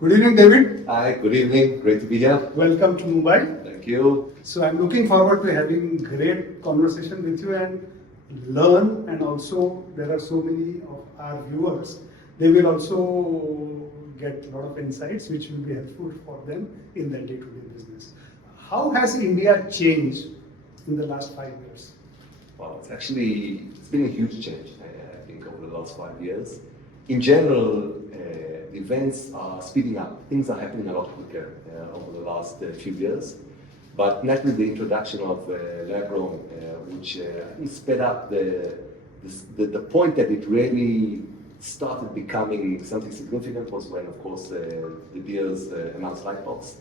Good evening, David. Hi, good evening. Great to be here. Welcome to Mumbai. Thank you. So I'm looking forward to having great conversation with you and learn. And also, there are so many of our viewers. They will also get a lot of insights which will be helpful for them in their day-to-day business. How has India changed in the last 5 years? Well, it's been a huge change, I think, over the last 5 years. In general, the events are speeding up. Things are happening a lot quicker over the last few years. But naturally, the introduction of lab-grown, which I think sped up the point that it really started becoming something significant was when, of course, De Beers announced Lightbox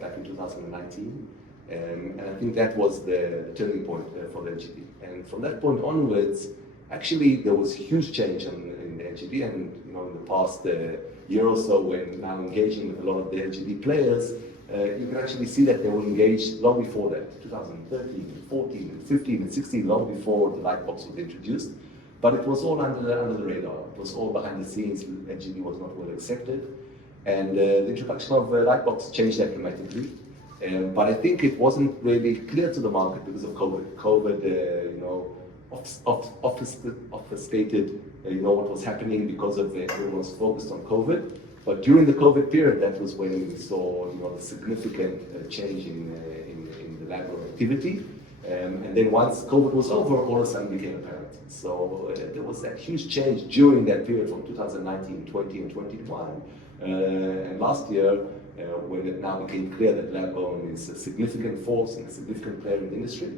back in 2019. And I think that was the turning point for the LGD. And from that point onwards, actually, there was huge change in the LGD. And in the past year or so, when now engaging with a lot of the LGD players, you can actually see that they were engaged long before that, 2013, 14, 15, and 16, long before the Lightbox was introduced. But it was all under the radar. It was all behind the scenes. LGD was not well accepted. And the introduction of Lightbox changed that dramatically. But I think it wasn't really clear to the market because of COVID. COVID, obfuscated, what was happening because of everyone was focused on COVID. But during the COVID period, that was when we saw, the significant change in the lab activity. And then once COVID was over, all of a sudden became apparent. So there was that huge change during that period from 2019, 20, and 21. And last year, when it now became clear that lab-grown is a significant force and a significant player in the industry.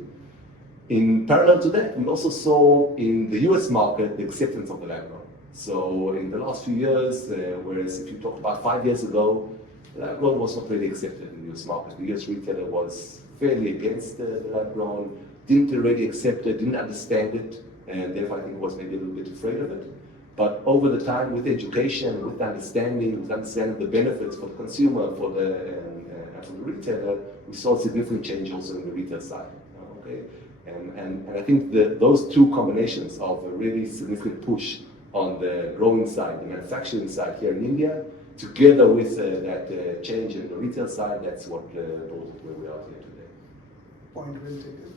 In parallel to that, we also saw in the US market the acceptance of the lab-grown. So in the last few years, whereas if you talked about 5 years ago, lab-grown was not really accepted in the US market. The US retailer was fairly against the lab-grown, didn't already accept it, didn't understand it, and therefore I think was maybe a little bit afraid of it. But over the time, with education, with understanding the benefits for the consumer, for the retailer, we saw significant change also in the retail side. Okay, and I think those two combinations of a really significant push on the growing side, the manufacturing side here in India, together with that change in the retail side, that's what brought it where we are here today. Point well taken.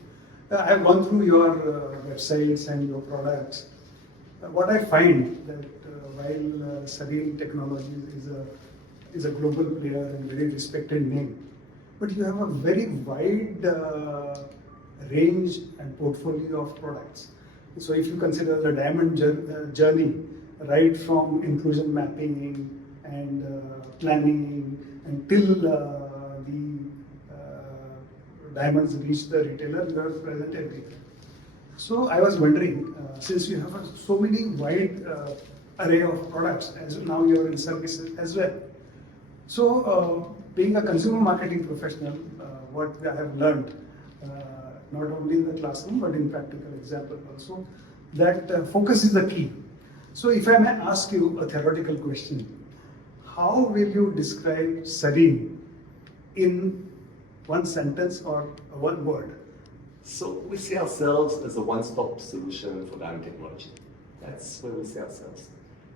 I have gone through your websites and your products. What I find that while Sareen Technologies is a global player and very respected name, but you have a very wide range and portfolio of products. So if you consider the diamond journey, right from inclusion mapping and planning until the diamonds reach the retailer, you are present everywhere. So I was wondering, since you have so many wide array of products, as now you are in services as well. So being a consumer marketing professional, what I have learned, not only in the classroom but in practical example also, that focus is the key. So if I may ask you a theoretical question, how will you describe Sareen in one sentence or one word? So we see ourselves as a one-stop solution for diamond technology. That's where we see ourselves.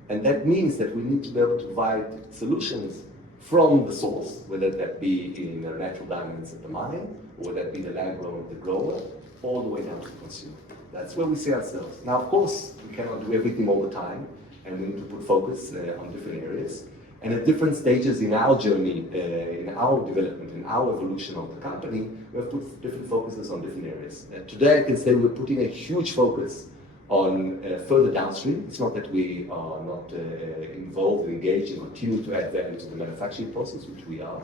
And that means that we need to be able to provide solutions from the source, whether that be in natural diamonds at the mine, or whether that be the lab-grown at the grower, all the way down to the consumer. That's where we see ourselves. Now, of course, we cannot do everything all the time, and we need to put focus on different areas. And at different stages in our journey, in our development, in our evolution of the company, we have put different focuses on different areas. Today, I can say we're putting a huge focus on further downstream. It's not that we are not involved, engaged, and continue to add value to the manufacturing process, which we are,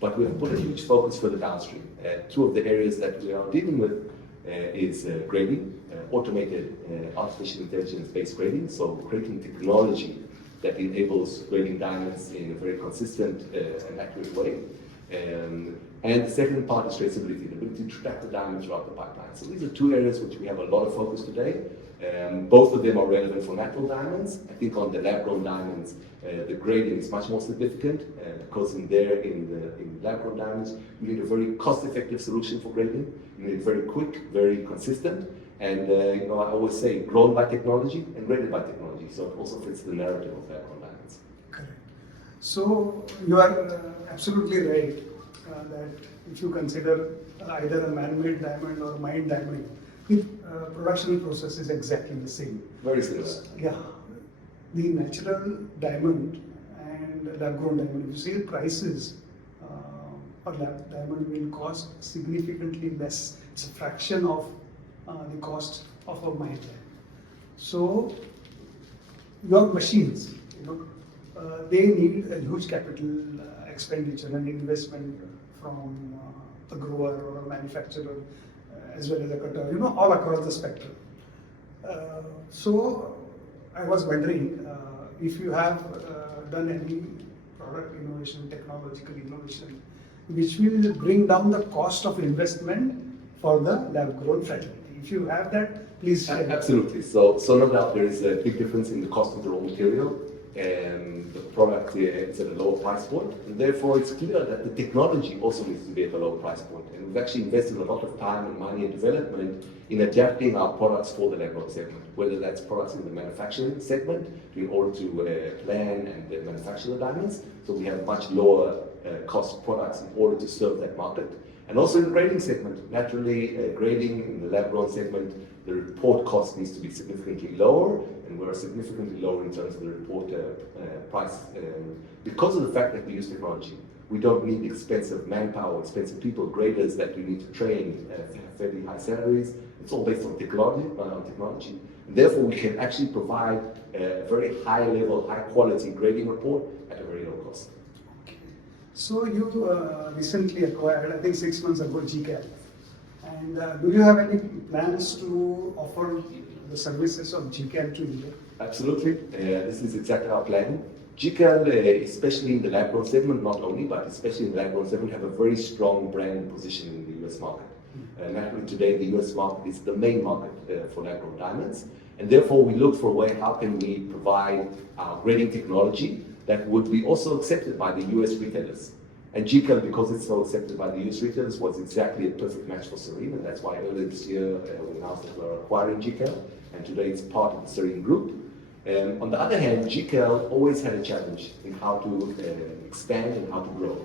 but we have put a huge focus further downstream. Two of the areas that we are dealing with is grading, automated artificial intelligence-based grading, so creating technology that enables grading diamonds in a very consistent and accurate way. And the second part is traceability, the ability to track the diamonds throughout the pipeline. So these are two areas which we have a lot of focus today. Both of them are relevant for natural diamonds. I think on the lab-grown diamonds, the grading is much more significant because in lab-grown diamonds, you need a very cost-effective solution for grading. You need very quick, very consistent, and I always say grown by technology and graded by technology. So it also fits the narrative of lab-grown diamonds. Correct. So you are absolutely right that if you consider either a man-made diamond or a mined diamond, the production process is exactly the same. Very similar. Yeah, the natural diamond and lab-grown diamond, if you see the prices, a lab diamond will cost significantly less. It's a fraction of the cost of a mined diamond. So your machines, they need a huge capital expenditure and investment from a grower or a manufacturer as well as a cutter, all across the spectrum. So I was wondering if you have done any product innovation, technological innovation, which will bring down the cost of investment for the lab-grown fragility. If you have that, please share. Absolutely. So no doubt there is a big difference in the cost of the raw material, and the product is at a lower price point, and therefore it's clear that the technology also needs to be at a lower price point. And we've actually invested a lot of time and money and development in adapting our products for the lab-grown segment, whether that's products in the manufacturing segment in order to plan and manufacture the diamonds. So we have much lower cost products in order to serve that market. And also in the grading segment, naturally grading in the lab-grown segment, the report cost needs to be significantly lower, and we're significantly lower in terms of the report price. Because of the fact that we use technology, we don't need expensive manpower, expensive people, graders that we need to train, have very high salaries. It's all based on technology. And therefore, we can actually provide a very high level, high quality grading report at a very low cost. So you recently acquired, I think 6 months ago, GCAL. And do you have any plans to offer the services of GCAL to India? Absolutely. This is exactly our plan. GCAL, especially in the lab-grown segment, not only, but especially in the lab-grown segment, have a very strong brand position in the US market. Naturally, today, the US market is the main market for lab-grown diamonds. And therefore, we look for a way, how can we provide our grading technology that would be also accepted by the US retailers. And GCAL, because it's so accepted by the US retailers, was exactly a perfect match for Serene, and that's why earlier this year we announced that we're acquiring GCAL, and today it's part of the Serene Group. On the other hand, GCAL always had a challenge in how to expand and how to grow.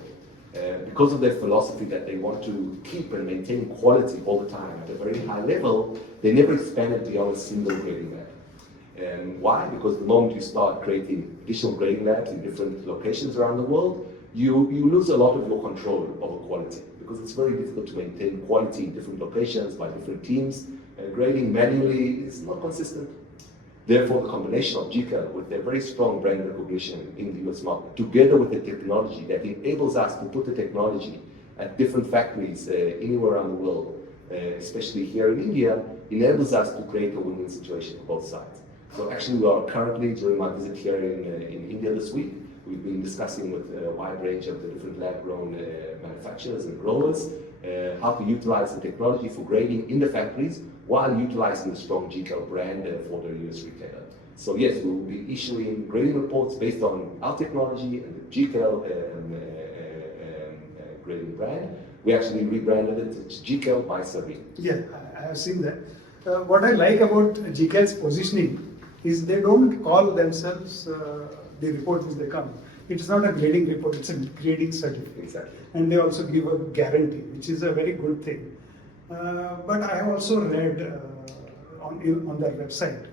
Because of their philosophy that they want to keep and maintain quality all the time at a very high level, they never expanded beyond a single grading lab. And why? Because the moment you start creating additional grading labs in different locations around the world, you lose a lot of your control over quality, because it's very difficult to maintain quality in different locations by different teams. Grading manually is not consistent. Therefore, the combination of GCAL with their very strong brand recognition in the US market, together with the technology that enables us to put the technology at different factories anywhere around the world, especially here in India, enables us to create a win-win situation for both sides. So actually, we are currently, during my visit here in India this week, we've been discussing with a wide range of the different lab-grown manufacturers and growers how to utilize the technology for grading in the factories while utilizing the strong GCAL brand for the US retailer. So yes, we will be issuing grading reports based on our technology and the GCAL grading brand. We actually rebranded it to GCAL by Serene. Yeah, I have seen that. What I like about GCAL's positioning is they don't call themselves the report which they come. It's not a grading report, it's a grading certificate. Exactly. And they also give a guarantee, which is a very good thing. But I have also read on their website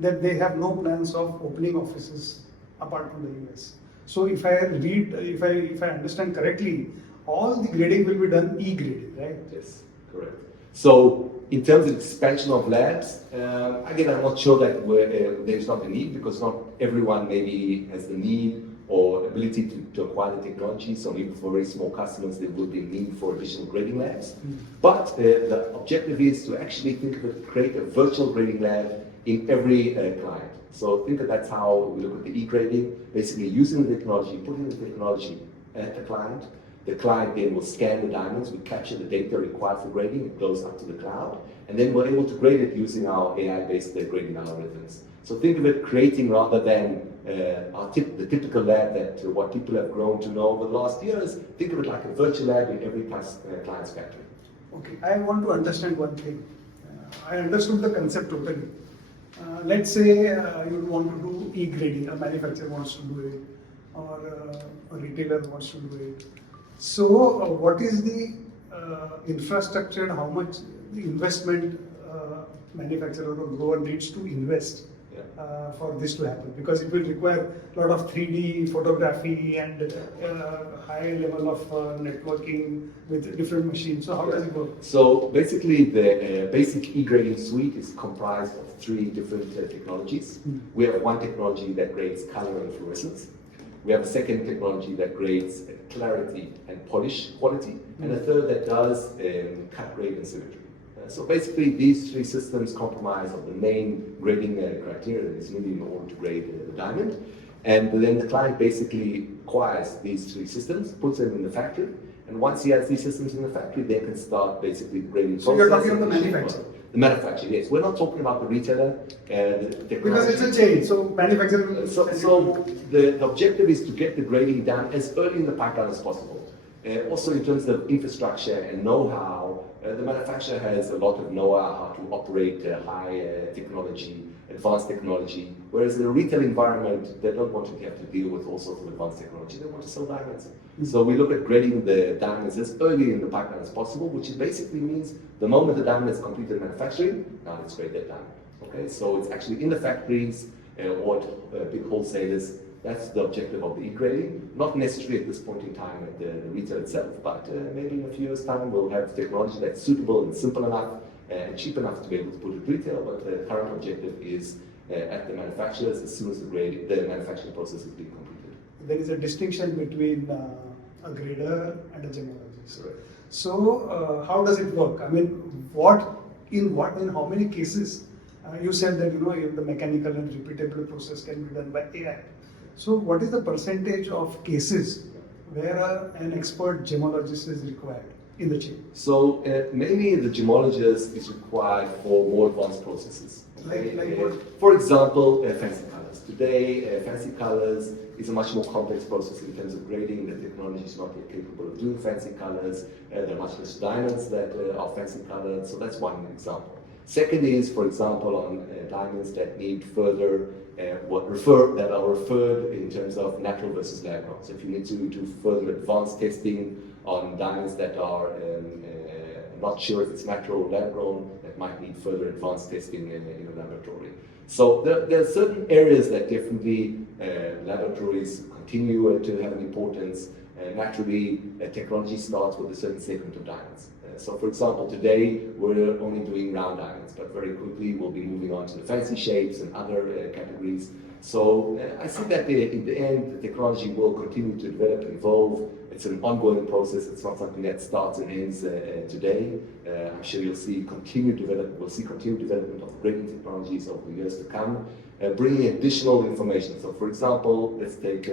that they have no plans of opening offices apart from the US. So if I understand correctly, all the grading will be done e-grading, right? Yes, correct. So in terms of expansion of labs, again, I'm not sure that there's not a need, because not everyone maybe has the need or ability to acquire the technology. So maybe for very small customers, there will be a need for additional grading labs. But the objective is to actually create a virtual grading lab in every client. So think that that's how we look at the e-grading, basically using the technology, putting the technology at the client. The client then will scan the diamonds, we capture the data required for grading, it goes up to the cloud, and then we're able to grade it using our AI-based grading algorithms. So think of it creating, rather than the typical lab that what people have grown to know over the last years, think of it like a virtual lab in every client's factory. Okay, I want to understand one thing. I understood the concept totally. Let's say you want to do e-grading, a manufacturer wants to do it, or a retailer wants to do it. So, what is the infrastructure and how much the investment manufacturer or grower needs to invest for this to happen? Because it will require a lot of 3D photography and high level of networking with different machines. So, how does it work? So basically, the basic e-grading suite is comprised of three different technologies. We have one technology that grades color and fluorescence. We have a second technology that grades clarity and polish quality, and a third that does cut grade and symmetry. So basically, these three systems comprise of the main grading criteria that is needed in order to grade the diamond. And then the client basically acquires these three systems, puts them in the factory, and once he has these systems in the factory, they can start basically the grading So process. you're talking about the manufacturer? The manufacturer, yes. We're not talking about the retailer. Because it's a chain, so manufacturer will... So the objective is to get the grading done as early in the pipeline as possible. Also in terms of infrastructure and know-how, the manufacturer has a lot of know-how how to operate high technology, advanced technology, whereas in a retail environment, they don't want to have to deal with all sorts of advanced technology. They want to sell diamonds. So we look at grading the diamonds as early in the pipeline as possible, which basically means the moment the diamond is completed manufacturing, now let's grade that diamond. Okay, so it's actually in the factories or at big wholesalers. That's the objective of the e-grading. Not necessarily at this point in time at the retail itself, but maybe in a few years' time we'll have technology that's suitable and simple enough and cheap enough to be able to put it retail. But the current objective is at the manufacturers as soon as the manufacturing process is being completed. There is a distinction between a grader and a gemologist. Right. So how does it work? I mean, in how many cases? You said that the mechanical and repeatable process can be done by AI. So what is the percentage of cases where an expert gemologist is required in the chain? So mainly the gemologist is required for more advanced processes. Like what? For example, fancy colors. Today, fancy colors is a much more complex process in terms of grading. The technology is not yet capable of doing fancy colors. There are much less diamonds that are fancy colored. So that's one example. Second is, for example, on diamonds that need further that are referred in terms of natural versus lab grown. So if you need to do further advanced testing on diamonds that are not sure if it's natural or lab grown, that might need further advanced testing in a laboratory. So there are certain areas that definitely laboratories continue to have an importance. Naturally, technology starts with a certain segment of diamonds. So for example, today we're only doing round diamonds, but very quickly we'll be moving on to the fancy shapes and other categories. So I see that in the end, the technology will continue to develop and evolve. It's an ongoing process. It's not something that starts and ends today. I'm sure we'll see continued development of grading technologies over the years to come, bringing additional information. So for example, let's take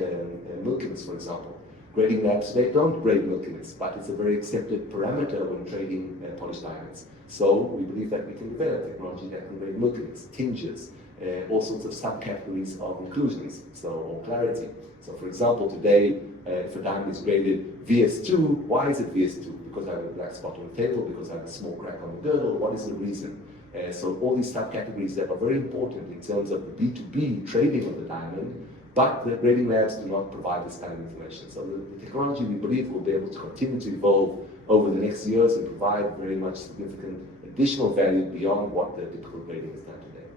milkiness, for example. Grading labs, they don't grade milkiness, but it's a very accepted parameter when trading polished diamonds. So we believe that we can develop technology that can grade milkiness, tinges, all sorts of subcategories of inclusions, or clarity. So for example, today, if a diamond is graded VS2, why is it VS2? Because I have a black spot on the table, because I have a small crack on the girdle, what is the reason? So all these subcategories that are very important in terms of the B2B trading of the diamond, but the grading labs do not provide this kind of information. So the technology, we believe, will be able to continue to evolve over the next years and provide very much significant additional value beyond what the typical grading is done today.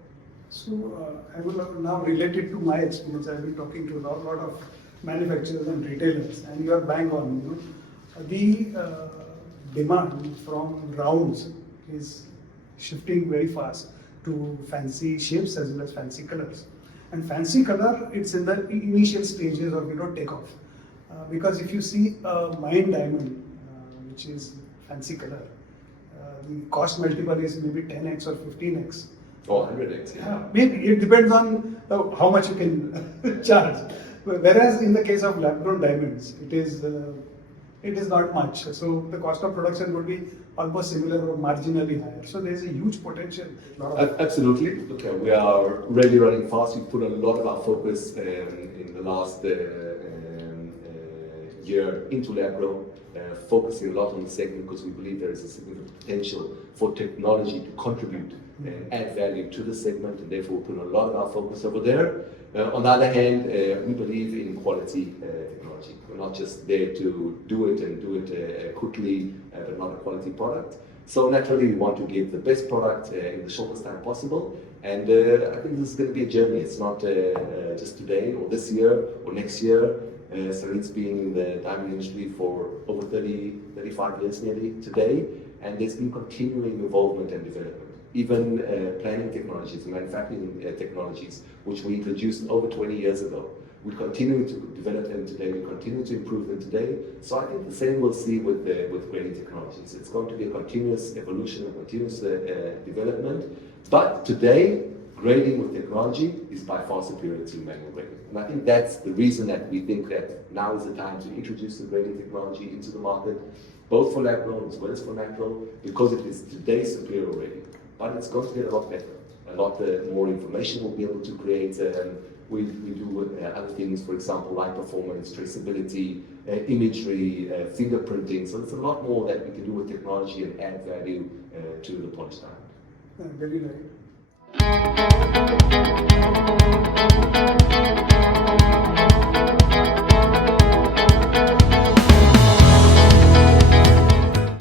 So I will now relate it to my experience. I've been talking to a lot of manufacturers and retailers, and you are bang on. The demand from rounds is shifting very fast to fancy shapes as well as fancy colors. And fancy color, it's in the initial stages of takeoff. Because if you see a mined diamond, which is fancy color, the cost multiple is maybe 10x or 15x. Or 100x. Yeah, maybe it depends on how much you can charge. Whereas in the case of lab-grown diamonds, it is not much. So the cost of production would be almost similar or marginally higher. So there is a huge potential. Absolutely. Look, we are really running fast. We put a lot of our focus in the last year into lab-grown, focusing a lot on the segment because we believe there is a significant potential for technology to contribute and add value to the segment, and therefore we put a lot of our focus over there. On the other hand, we believe in quality technology. We're not just there to do it and do it quickly, but not a quality product. So naturally, we want to give the best product in the shortest time possible. And I think this is going to be a journey. It's not just today or this year or next year. Sarit's been in the diamond industry for over 35 years nearly today. And there's been continuing involvement and development. Even planning technologies, manufacturing technologies, which we introduced over 20 years ago. We continue to develop them today, we continue to improve them today. So I think the same we'll see with grading technologies. It's going to be a continuous evolution, a continuous development. But today, grading with technology is by far superior to manual grading. And I think that's the reason that we think that now is the time to introduce the grading technology into the market, both for lab grown as well as for natural, because it is today superior already. But it's going to get a lot better. A lot more information we'll be able to create. We do other things, for example, light performance, traceability, imagery, fingerprinting. So there's a lot more that we can do with technology and add value to the polished diamond. Very right.